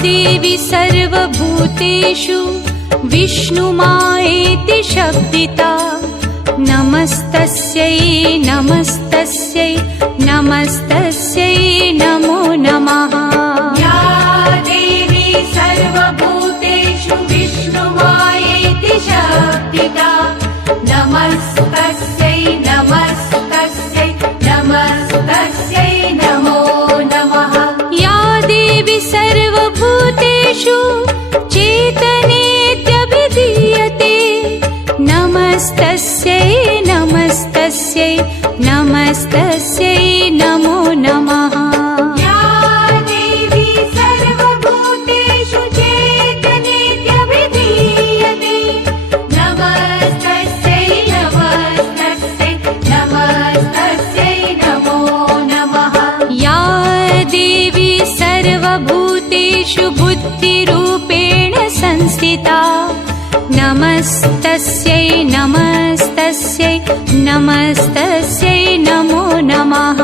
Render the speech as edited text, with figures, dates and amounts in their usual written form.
देवी सर्वभूतेषु विष्णुमायेति शब्दिता नमस्तस्यै नमस्तस्यै नमस्तस्यै नमो नमः। या देवी सर्वभूतेषु विष्णुमायेति शब्दिता नमस्तस्यै नमस्तस्यै नमस्तस्यै नमो नमः। या देवी सर्वभूतेषु चेतनेत्यभिधीयते नमस्तस्यै नमस्तस्यै नमस्तस्यै नमो नमः। या देवी सर्वभूतेषु चेतनेत्यभिधीयते नमस्तस्यै नमस्तस्यै नमस्तस्यै नमो नमः। या देवी सर्वभूतेषु बुद्धिरूपेण संस्थिता नमस्तस्यै नमस्तस्यै नमस्तस्यै नमो नमः।